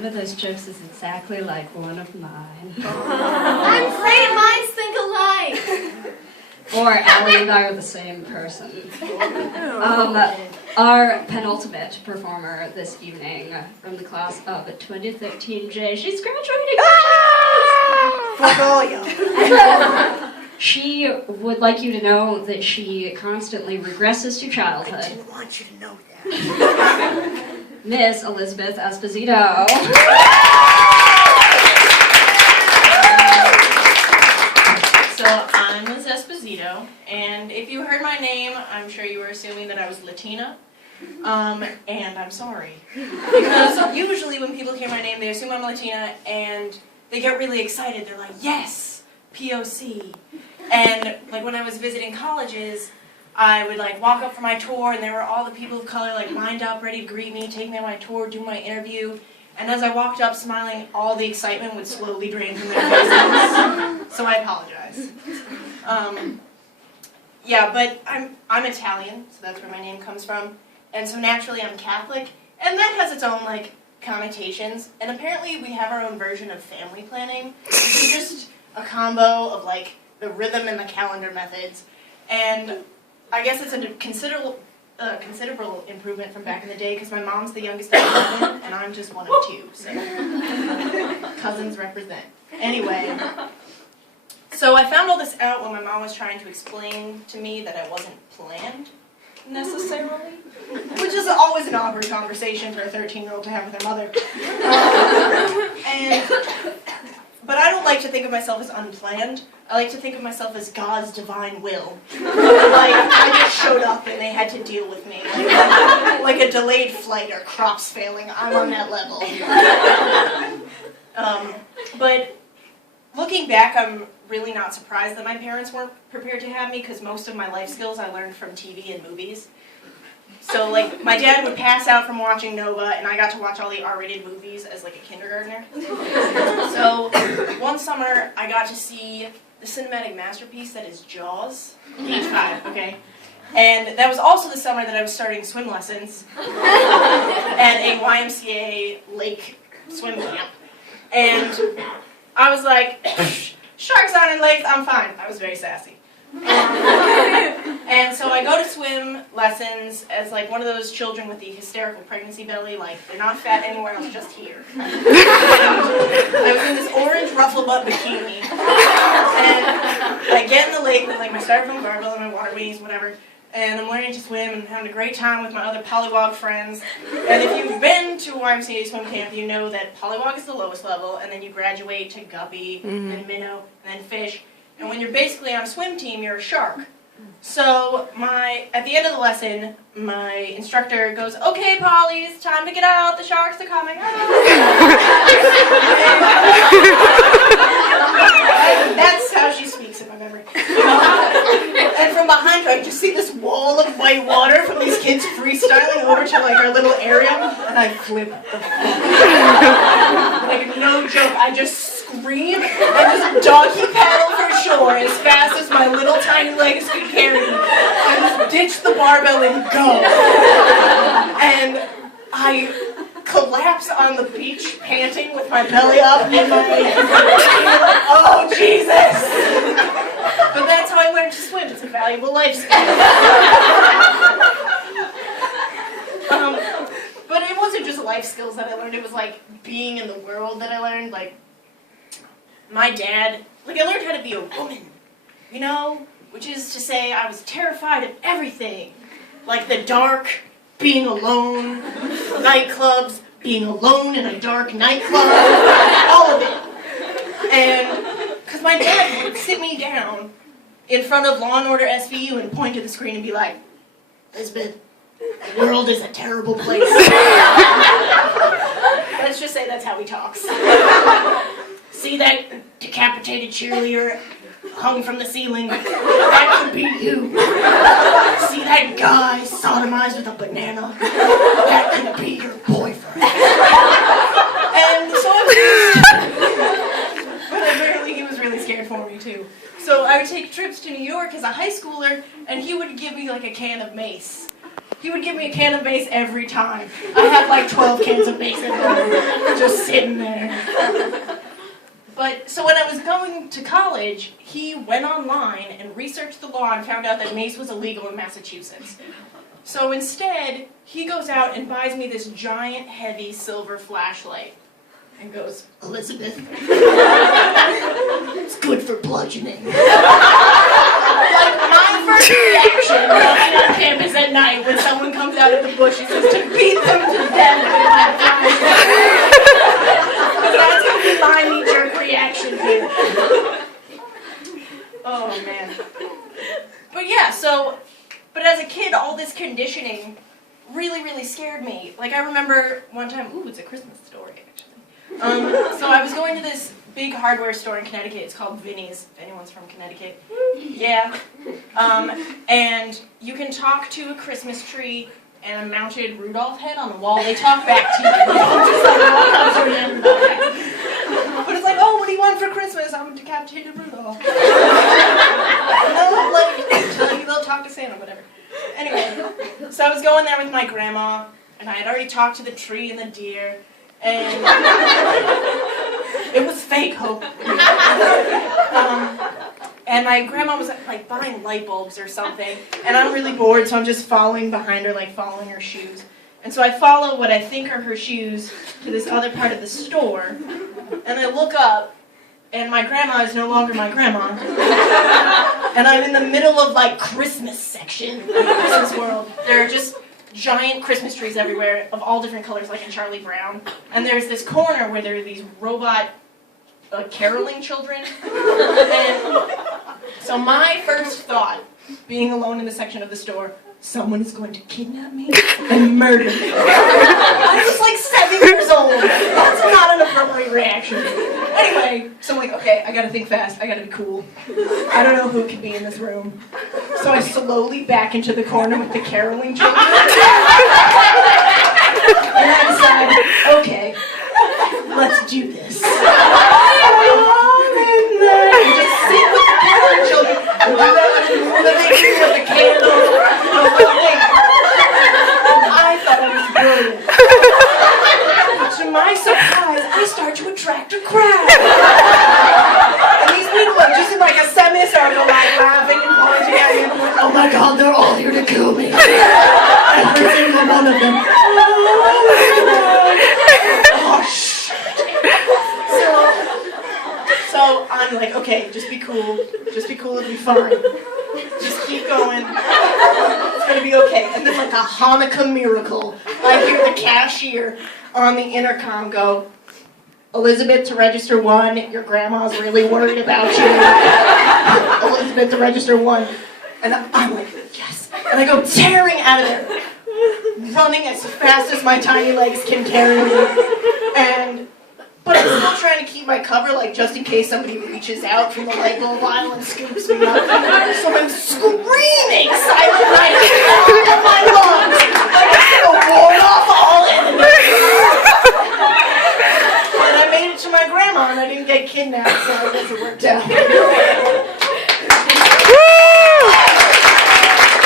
One of those jokes is exactly like one of mine. I'm afraid minds think alike. Or Allie and I are the same person. Our penultimate performer this evening from the class of 2013 J, she's graduating. Fuck all y'all. She would like you to know that she constantly regresses to childhood. I didn't want you to know that. Miss Elizabeth Esposito. So I'm Miss Esposito, and if you heard my name, I'm sure you were assuming that I was Latina, and I'm sorry. Because usually when people hear my name, they assume I'm Latina, and they get really excited. They're like, yes, POC. And like when I was visiting colleges, I would like walk up for my tour, and there were all the people of color like lined up, ready to greet me, take me on my tour, do my interview. And as I walked up smiling, all the excitement would slowly drain from their faces. So I apologize. Yeah, but I'm Italian, so that's where my name comes from. And so naturally I'm Catholic, and that has its own like connotations. And apparently we have our own version of family planning, which is just a combo of like the rhythm and the calendar methods. And I guess it's a considerable improvement from back in the day, because my mom's the youngest of 11, and I'm just one of 2, so cousins represent. Anyway, so I found all this out when my mom was trying to explain to me that I wasn't planned, necessarily, which is always an awkward conversation for a 13-year-old to have with their mother. But I don't like to think of myself as unplanned. I like to think of myself as God's divine will. Like, I just showed up and they had to deal with me. Like a delayed flight or crops failing. I'm on that level. But looking back, I'm really not surprised that my parents weren't prepared to have me, because most of my life skills I learned from TV and movies. So, like, my dad would pass out from watching Nova, and I got to watch all the R-rated movies as, like, a kindergartner. So, one summer, I got to see the cinematic masterpiece that is Jaws, age 5, okay? And that was also the summer that I was starting swim lessons at a YMCA lake swim camp. And I was like, sharks aren't in lakes, I'm fine. I was very sassy. And so I go to swim lessons as like one of those children with the hysterical pregnancy belly, like they're not fat anywhere else, just here. I was in this orange ruffle butt bikini, and I get in the lake with like my styrofoam barbell and my water wings, whatever, and I'm learning to swim and having a great time with my other polywog friends. And if you've been to a YMCA swim camp, you know that polywog is the lowest level, and then you graduate to guppy, and then minnow, and then fish. And when you're basically on a swim team, you're a shark. So at the end of the lesson, my instructor goes, "Okay, Polly, it's time to get out. The sharks are coming out." That's how she speaks in my memory. And from behind her, I just see this wall of white water from these kids freestyling over to like our little area, and I flip the fuck. Like, no joke, I just scream and just doggy paddle for shore as fast as my little tiny legs could carry me. I just ditch the barbell and go. And I collapse on the beach, panting with my belly up and like, oh Jesus! But that's how I learned to swim. It's a valuable life skill. But it wasn't just life skills that I learned. It was like being in the world that I learned. Like my dad, like I learned how to be a woman, you know? Which is to say I was terrified of everything. Like the dark, being alone, nightclubs, being alone in a dark nightclub, all of it. And because my dad would sit me down in front of Law & Order SVU and point to the screen and be like, "Elizabeth, the world is a terrible place." Let's just say that's how he talks. "See that decapitated cheerleader hung from the ceiling? That could be you. See that guy sodomized with a banana? That could be your boyfriend." And so but apparently he was really scared for me too. So I would take trips to New York as a high schooler, and he would give me like a can of mace. He would give me a can of mace every time. I had like 12 cans of mace at home, just sitting there. But, so when I was going to college, he went online and researched the law and found out that mace was illegal in Massachusetts. So instead, he goes out and buys me this giant, heavy, silver flashlight. And goes, Elizabeth, it's good for bludgeoning. Like, my first reaction walking on campus at night when someone comes out of the bushes is to beat them to death with my flashlight. That's going to be my knee-jerk reaction here. Oh, man. But yeah, but as a kid, all this conditioning really, really scared me. Like, I remember one time, ooh, it's a Christmas story, actually. So I was going to this big hardware store in Connecticut. It's called Vinnie's, if anyone's from Connecticut. Yeah. And you can talk to a Christmas tree and a mounted Rudolph head on the wall. They talk back to you. Just like, walk up to them. But it's like, oh, what do you want for Christmas? I'm a decapitated Rudolph. And they'll talk to Santa, whatever. Anyway, so I was going there with my grandma, and I had already talked to the tree and the deer. And it was fake hope. And my grandma was like buying light bulbs or something, and I'm really bored, so I'm just following behind her, like following her shoes. And so I follow what I think are her shoes to this other part of the store, and I look up, and my grandma is no longer my grandma. And I'm in the middle of like Christmas section of Christmas World. There are just giant Christmas trees everywhere of all different colors, like in Charlie Brown. And there's this corner where there are these robot caroling children. And so my first thought, being alone in the section of the store, someone is going to kidnap me and murder me. I was like 7 years old. That's not an appropriate reaction. Anyway, so I'm like, okay, I gotta think fast. I gotta be cool. I don't know who could be in this room. So I slowly back into the corner with the caroling children. And I decided, okay, let's do this. And just sit with the caroling children and do that with the candle. I thought it was brilliant. To my surprise, I start to attract a crowd. And these people are just in like a semicircle, like laughing and pointing at me. Oh my God, they're all here to kill me. Every single one of them. Oh, shh. So I'm like, okay, just be cool. Just be cool, it'll be fine. Just keep going. It's gonna be okay. And then like a Hanukkah miracle, I hear the cashier on the intercom go, Elizabeth, to register 1, your grandma's really worried about you. Elizabeth, to register 1. And I'm like, yes. And I go tearing out of there, running as fast as my tiny legs can carry me. But I'm still trying to keep my cover, like just in case somebody reaches out from the light bulb aisle and scoops me up. So I'm screaming Silent Night at the top of my lungs. I'm just gonna ward off all enemies. And I made it to my grandma, and I didn't get kidnapped, so I guess it worked out.